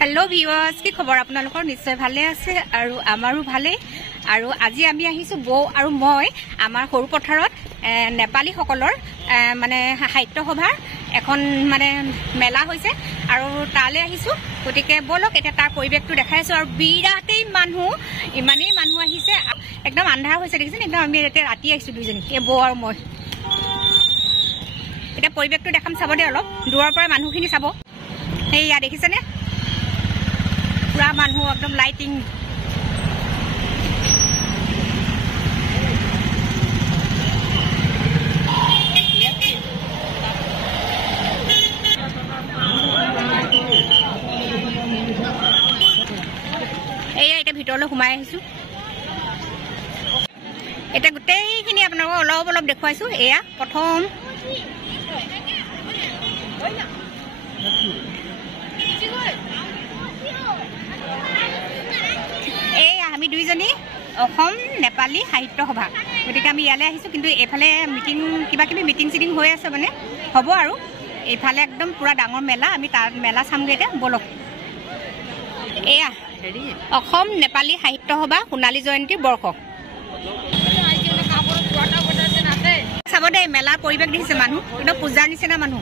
hello viewers কি খবৰ আপোনালোকৰ নিশ্চয় ভালে আছে আৰু আমাৰো ভালে আৰু আজি আমি আহিছো বৌ আৰু মই আমাৰ সৰু পথাৰত নেপালী সকলৰ মানে সাহিত্য সভাৰ এখন মানে মেলা হৈছে আৰু তালে আহিছো গতিকে বলক এটা তাৰ পৰিবেশটো দেখাইছো আৰু বিৰাটেই মানুহ ইমানেই মানুহ আহিছে একদম আন্ধাৰ হৈছে দেখিছেন একদম আমি এতিয়া ৰাতি আহিছো দুইজনী এই বৌ আৰু মই এটা পৰিবেশটো দেখাম চাব দে অলপ দূৰৰ পৰা মানুহখিনি চাব এইয়া দেখিছেনে पूरा मानू एकदम लाइटिंग ভিতरলৈ সোমাই আহিছো এটা গোটেইখিনি আপোনাক অলপ অলপ দেখুৱাইছো এয়া প্ৰথম আমি দুইজনী অসম নেপালী সাহিত্য সভা গতিকে আমি ইয়ালে আহিছো কিন্তু এফালে মিটিং কিবা কিবি মিটিং সিটিং হৈ আছে মানে হ'ব আৰু এফালে একদম পুৰা ডাঙৰ মেলা আমি তাৰ মেলা চামগে এতিয়া বলক এয়া অসম নেপালী সাহিত্য সভা সোণালী জয়ন্তী বৰ্ষ চাব দে মেলাৰ পৰিৱেশ দেখিছে মানুহ একদম পূজাৰ নিচিনা মানুহ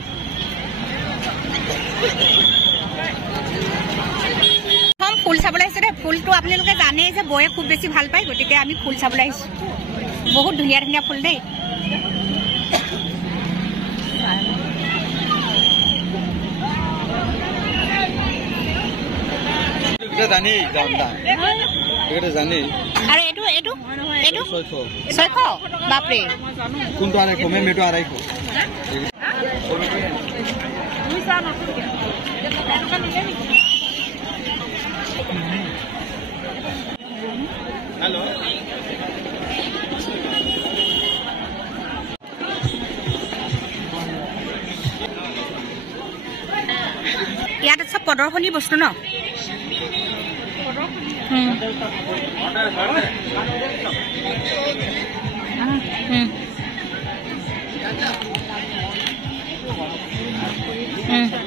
ফুল চাবলৈ আহিছে দে ফুলটো আপোনালোকে জানে যে বয়ে খুব বেছি ভাল পায় গতিকে আমি ফুল চাবলৈ আহিছো বহুত ধুনীয়া ধুনীয়া ফুল দেই আৰু এইটো এইটো এইটো 600 বাপৰে কোনটো আৰে কমে মেটো আৰাইকো हेलो ইয়াত সব প্ৰদৰ্শনী বস্তু ন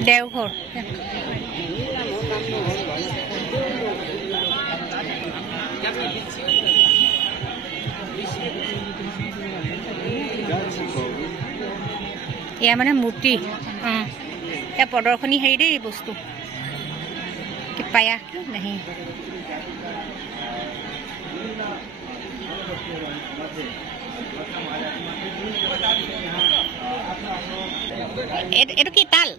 দেওঘৰ या माने मूर्ति या प्रदर्शनी हेरी दे बस्तु कि पाया नहीं एटो की ताल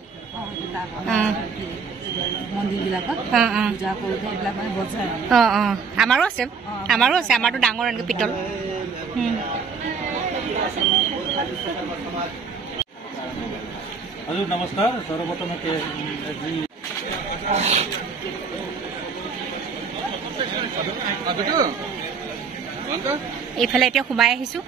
আমাৰো আছে আমাৰটো ডাঙৰ এনেকৈ পিতল हेलो नमस्कार सर्वप्रथम के এইফালে এতিয়া সোমাই আহিছো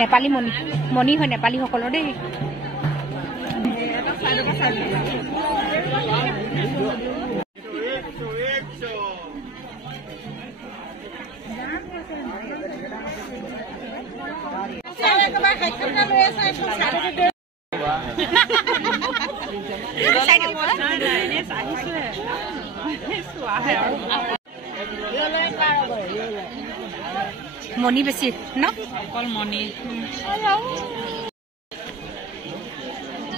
নেপালী মণি মণি হয় নেপালীসকলৰ দেই মণি বেছি ন অকল মণি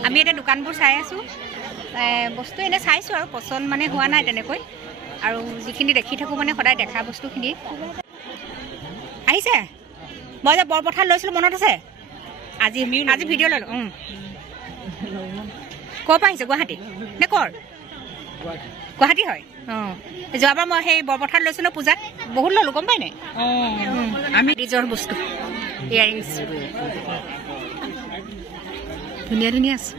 আমি এতিয়া দোকানবোৰ চাই আছো বস্তু এনে চাইছো আৰু পচন্দ মানে হোৱা নাই তেনেকৈ আৰু যিখিনি দেখি থাকো মানে সদায় দেখা বস্তুখিনি আহিছে মই যে বৰপথাৰ লৈছিলো মনত আছে আজি আজি ভিডিঅ' ললো ক'ৰ পৰা আহিছে গুৱাহাটী নে ক'ৰ গুৱাহাটী হয় অঁ যোৱাবাৰ মই সেই বৰপথাৰ লৈছিলো পূজাত বহুত ললো গম পাই নাই আমি নিজৰ বস্তু ইয়াৰিংছ ধুনীয়া ধুনীয়া আছে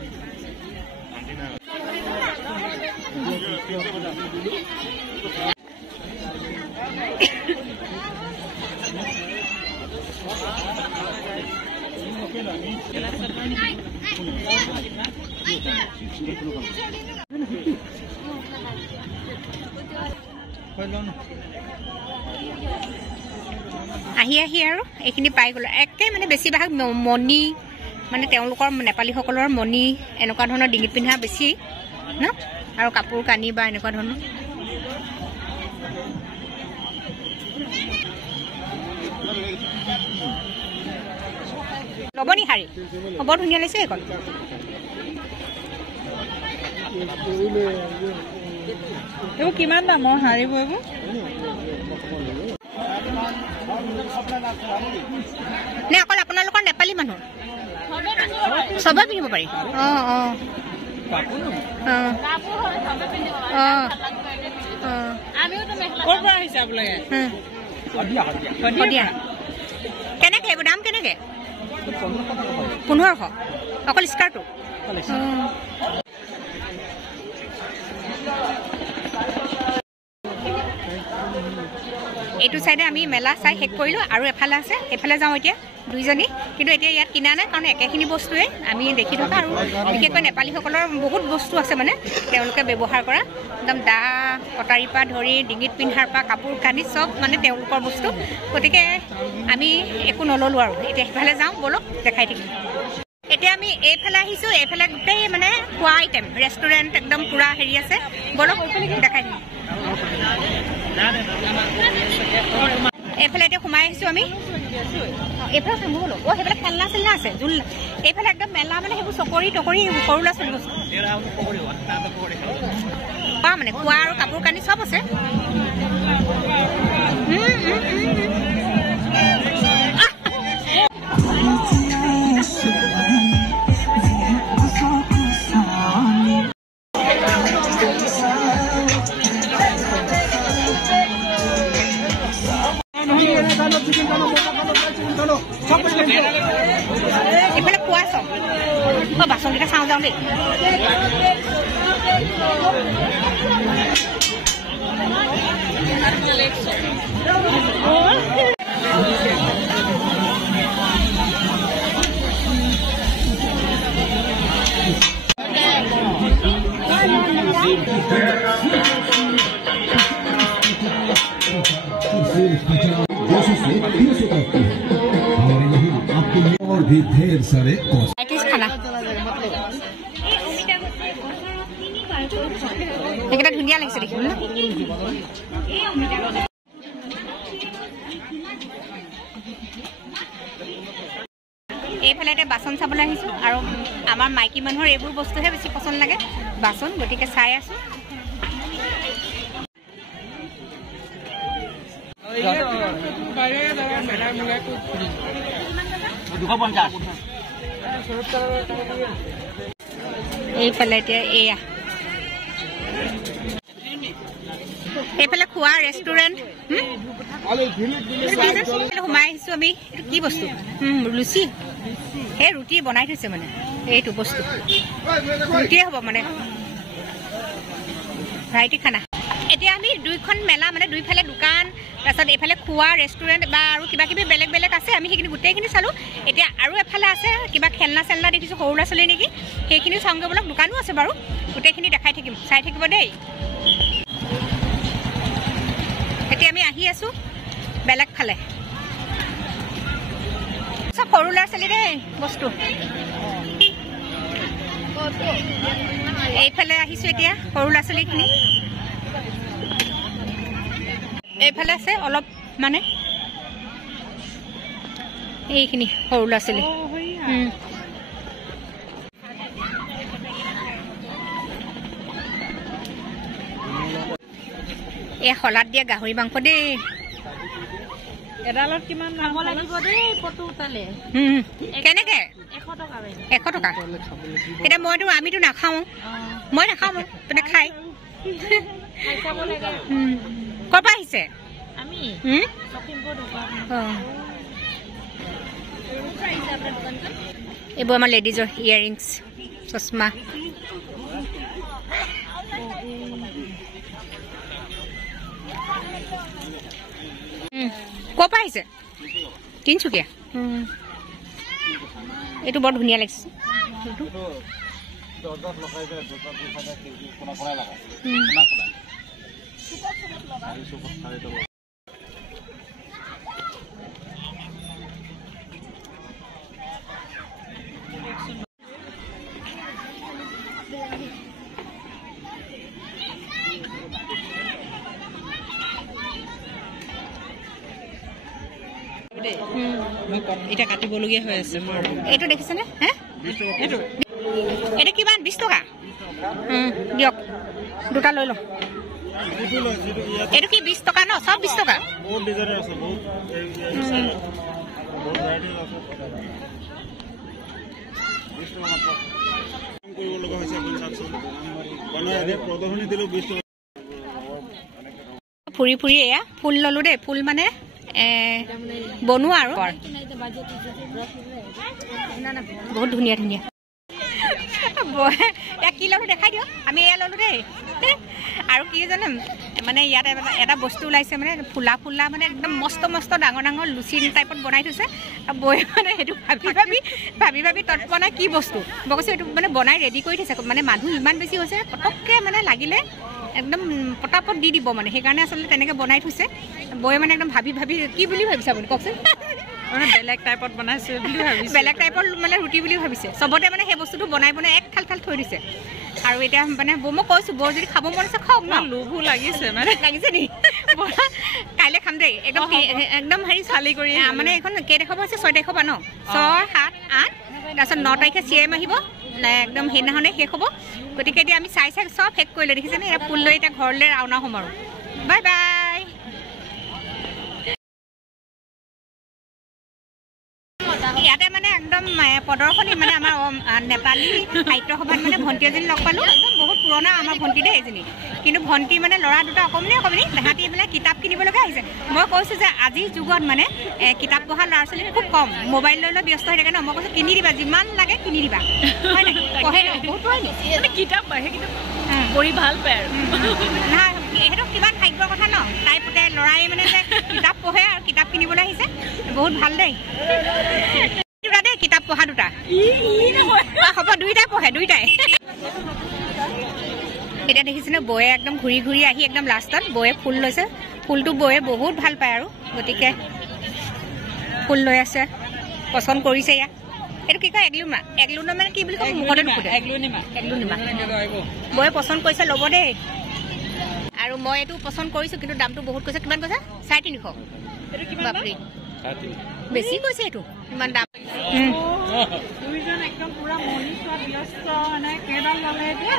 আহি আহি আৰু এইখিনি পাই গ'লো একে মানে বেছিভাগ মণি মানে তেওঁলোকৰ নেপালীসকলৰ মণি এনেকুৱা ধৰণৰ ডিঙিত পিন্ধা বেছি ন আৰু কাপোৰ কানি বা এনেকুৱা ধৰণৰ লবনি শাৰী বৰ ধুনীয়া লাগিছে এইখন এইবোৰ কিমান দামৰ শাৰীবোৰ এইবোৰ নে অকল আপোনালোকৰ নেপালী মানুহ চবে পিন্ধিব পাৰি অঁ অঁ ক'ৰ পৰা আহিছে আপোনালোকে কেনেকৈ এইবোৰ দাম কেনেকৈ 1500 অকল স্কাৰ্টটো এইটো চাইডে আমি মেলা চাই শেষ কৰিলোঁ আৰু এফালে আছে এফালে যাওঁ এতিয়া দুইজনী কিন্তু এতিয়া ইয়াত কিনা নাই কাৰণ একেখিনি বস্তুৱে আমি দেখি থকা আৰু বিশেষকৈ নেপালীসকলৰ বহুত বস্তু আছে মানে তেওঁলোকে ব্যৱহাৰ কৰা একদম দা কটাৰীৰ পৰা ধৰি ডিঙিত পিন্ধাৰ পৰা কাপোৰ কানি চব মানে তেওঁলোকৰ বস্তু গতিকে আমি একো নল'লোঁ আৰু এতিয়া সেইফালে যাওঁ ব'লক দেখাই থাকিম এতিয়া আমি এইফালে আহিছোঁ এইফালে গোটেই মানে খোৱা আইটেম ৰেষ্টুৰেণ্ট একদম পূৰা হেৰি আছে ব'লক দেখাই দিম এইফালে এতিয়া সোমাই আহিছোঁ আমি এইফালে চাম বোলো অঁ সেইফালে খেলনা চেলনা আছে জোল এইফালে একদম মেলা মানে সেইবোৰ চকৰি টকৰি সৰু ল'ৰা ছোৱালী বস্তু মানে খোৱা আৰু কাপোৰ কানি চব আছে এইফালে খোৱা চব মই বাচনকেইটা চাওঁ যাওঁ দেই और भी ढेर सारे খানা সেইকেইটা ধুনীয়া লাগিছে দেখিবলৈ এইফালে এতিয়া বাচন চাবলৈ আহিছোঁ আৰু আমাৰ মাইকী মানুহৰ এইবোৰ বস্তুহে বেছি পচন্দ লাগে বাচন গতিকে চাই আছোঁ এইফালে এতিয়া এয়া এইফালে খোৱা ৰেষ্টুৰেণ্ট সোমাই আহিছোঁ আমি এইটো কি বস্তু লুচি সেই ৰুটি বনাই থৈছে মানে এইটো বস্তু ৰুটিয়ে হ'ব মানে ভেৰাইটি খানা এতিয়া আমি দুইখন মেলা মানে দুইফালে দোকান তাৰপিছত এইফালে খোৱা ৰেষ্টুৰেণ্ট বা আৰু কিবা কিবি বেলেগ বেলেগ আছে আমি সেইখিনি গোটেইখিনি চালোঁ এতিয়া আৰু এফালে আছে কিবা খেলনা চেলনা দেখিছোঁ সৰু ল'ৰা ছোৱালী নেকি সেইখিনিও চাওঁগৈ বলক দোকানো আছে বাৰু গোটেইখিনি দেখাই থাকিম চাই থাকিব দেই এতিয়া আমি আহি আছোঁ বেলেগ ফালে চব সৰু ল'ৰা ছোৱালী দেই বস্তু এইফালে আহিছোঁ এতিয়া সৰু ল'ৰা ছোৱালীখিনি এইফালে আছে অলপ মানে এইখিনি সৰু ল'ৰা ছোৱালী এই শলাত দিয়া গাহৰি মাংস দেই এডালত কিমান খাব লাগিব দেই ফটো উঠালে কেনেকে 100 টকা 100 টকা এতিয়া মইতো আমিতো নাখাওঁ মই নাখাওঁ মানে খাই ক'ৰ পৰা আহিছে আমি এইবোৰ আমাৰ লেডিজৰ ইয়াৰিংছ চশমা ক'ৰ পৰা আহিছে তিনিচুকীয়া এইটো বৰ ধুনীয়া লাগিছে এটা কাটিবলগীয়া হৈ আছে মোৰ এইটো দেখিছেনে হে এইটো কিমান 20 টকা দিয়ক দুটা লৈ লওঁ এইটো কি 20 টকা ন সব 20 টকা বহুত ডিজাইন আছে বহুত বহুত ভ্যারাইটি আছে 20 টকা মাত্ৰ কৰিব লগা হৈছে আপুনি চাওকচোন বনাই আনি প্ৰদৰ্শনী দিলো 20 টকা ফুৰি ফুৰি এয়া ফুল ললো দেই ফুল মানে বনোৱা আৰু বহুত ধুনীয়া ধুনীয়া কি ললো দেখাই দিয়ক আমি এয়া ললো দেই আৰু কি জানে মানে ইয়াত এটা বস্তু ওলাইছে মানে ফুলা ফুলা মানে একদম মস্ত মস্ত ডাঙৰ ডাঙৰ লুচিন টাইপত বনাই থৈছে বৈ মানে সেইটো ভাবি ভাবি তত বনাই কি বস্তু মই কৈছোঁ এইটো মানে বনাই ৰেডি কৰি থৈছে মানে মানুহ ইমান বেছি হৈছে পটককৈ মানে লাগিলে একদম পটাপট দি দিব মানে সেইকাৰণে আচলতে তেনেকৈ বনাই থৈছে বৈ মানে একদম ভাবি ভাবি কি বুলি ভাবিছে আপুনি কওকচোন বেলেগ টাইপত বনাইছে বুলি ভাবিছে বেলেগ টাইপৰ মানে ৰুটি বুলি ভাবিছে চবতে মানে সেই বস্তুটো বনাই বনাই এক থাল থাল থৈ দিছে আৰু এতিয়া মানে মই কৈছোঁ বৰ যদি খাব মন আছে খাওক ন লোভো লাগিছে মানে লাগিছে নি কাইলৈ খাম দেই একদম একদম হেৰি চালি কৰি মানে এইখন কেই তাৰিখৰ পৰা আছে 6 তাৰিখৰ পৰা ন 6, 7, 8 তাৰপিছত 9 তাৰিখে CM আহিব একদম সেইদিনাখনে শেষ হ'ব গতিকে এতিয়া আমি চাই চব শেষ কৰিলে দেখিছেনে এতিয়া ফুল লৈ এতিয়া ঘৰলৈ ৰাওনা হ'ম আৰু বাই বাই ইয়াতে মানে একদম প্ৰদৰ্শনী মানে আমাৰ নেপালী সাহিত্য সভাত মানে ভণ্টি এজনী লগ পালোঁ একদম বহুত পুৰণা আমাৰ ভণ্টি দেই এজনী কিন্তু ভণ্টি মানে ল'ৰা দুটা অকণমানি তাহাঁতি মানে কিতাপ কিনিবলগা হৈছে মই কৈছোঁ যে আজিৰ যুগত মানে কিতাপ পঢ়া ল'ৰা ছোৱালী খুব কম মোবাইল লৈ ব্যস্ত হৈ থাকে ন মই কৈছোঁ কিনি দিবা যিমান লাগে কিনি দিবা হয় নাই পঢ়ে বহুত পঢ়ে নেকি কিতাপ পঢ়ে কিন্তু পঢ়ি ভাল পায় আৰু নহয় সেইটো কিমান ভাগ্যৰ কথা ন তাই পুতে ল'ৰাই মানে যে কিতাপ পঢ়ে আৰু কিতাপ কিনিবলৈ আহিছে বহুত ভাল দেই দুটা দেই কিতাপ পঢ়া দুটা হ'ব দুইটাই পঢ়ে দুইটাই এতিয়া দেখিছেনে বৌয়ে একদম ঘূৰি ঘূৰি আহি একদম লাষ্টত বৌয়ে ফুল লৈছে ফুলটো বৌয়ে বহুত ভাল পায় আৰু গতিকে ফুল লৈ আছে পচন্দ কৰিছে ইয়াত এইটো কি কয় এগলুনা মানে কি বুলি কয় মুখতে নুফুটে এগলুনিমা বৌয়ে পচন্দ কৰিছে ল'ব দেই আৰু মই এইটো পচন্দ কৰিছোঁ কিন্তু দামটো বহুত কৈছে কিমান কৈছে 350 বাপৰে বেছি কৈছে এইটো ইমান দাম দুইজন একদম পুৰা মনি চোৱা ব্যস্ত মানে কেইডাল ল'লে এতিয়া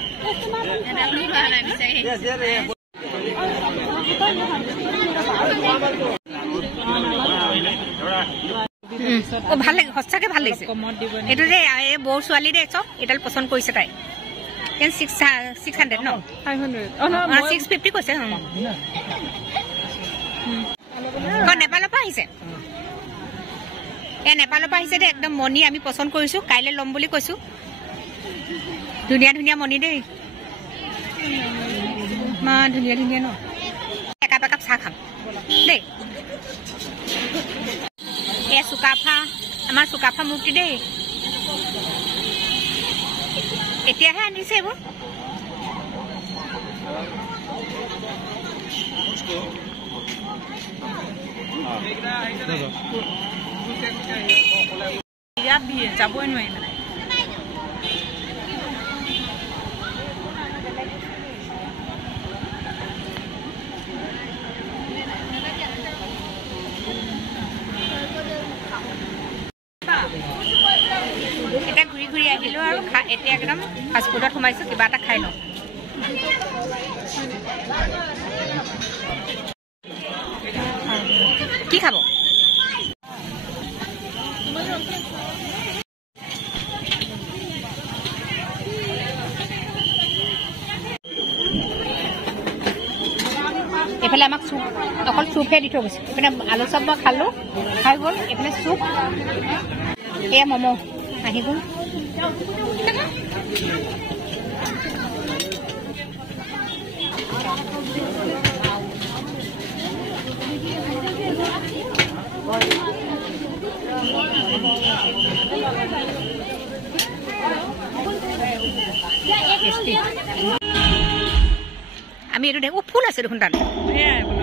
ভাল লাগে সঁচাকে ভাল লাগিছে এইটো যে এই বৌ ছোৱালী দেই চব এডাল পচন্দ কৰিছে তাই 600 ন 650 কৈছে নেপালৰ পৰা আহিছে নেপালৰ পৰা আহিছে দেই একদম মণি আমি পচন্দ কৰিছোঁ কাইলৈ ল'ম বুলি কৈছোঁ ধুনীয়া ধুনীয়া মণি দেই ইমান ধুনীয়া ধুনীয়া ন একাপ একাপ চাহ খাম দেই এয়া চুকাফা আমাৰ চুকাফা মূৰ্তি দেই এতিয়াহে আনিছে এইবোৰ ইয়াত দিয়ে যাবই নোৱাৰি মানে এতিয়া ঘূৰি ঘূৰি আহিলোঁ আৰু এতিয়া একদম ফাষ্টফুডত সোমাইছোঁ কিবা এটা খাই লওঁ কি খাব এইফালে আমাক চুপ অকল চুপহে দি থৈ গৈছে এইপিনে আলু চপ মই খালোঁ খাই গ'ল এইফালে চুপ এয়া ম'ম' আহি গ'ল আমি এইটো দেখো ফুল আছে দেখোন তাত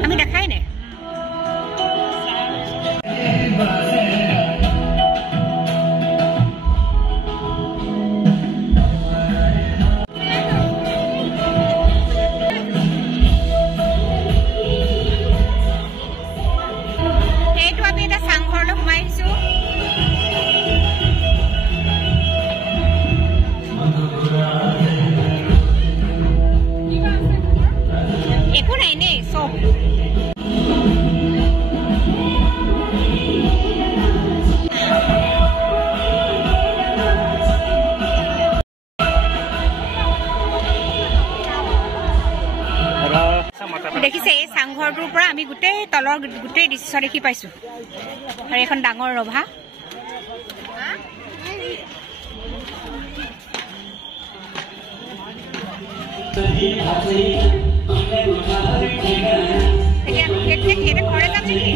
আমি দেখাই নাই এইটো আমি এটা চাংঘৰলৈ সোমাই আহিছো একো নাই নেই চব দেখিছে এই চাংঘৰটোৰ পৰা আমি গোটেই তলৰ গোটেই দৃশ্য দেখি পাইছো আৰু এখন ডাঙৰ ৰভা এতিয়া ঘৰে যাম নেকি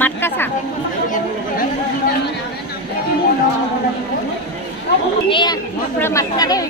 মাতকাছা এয়া পুৰা মাতকা দেই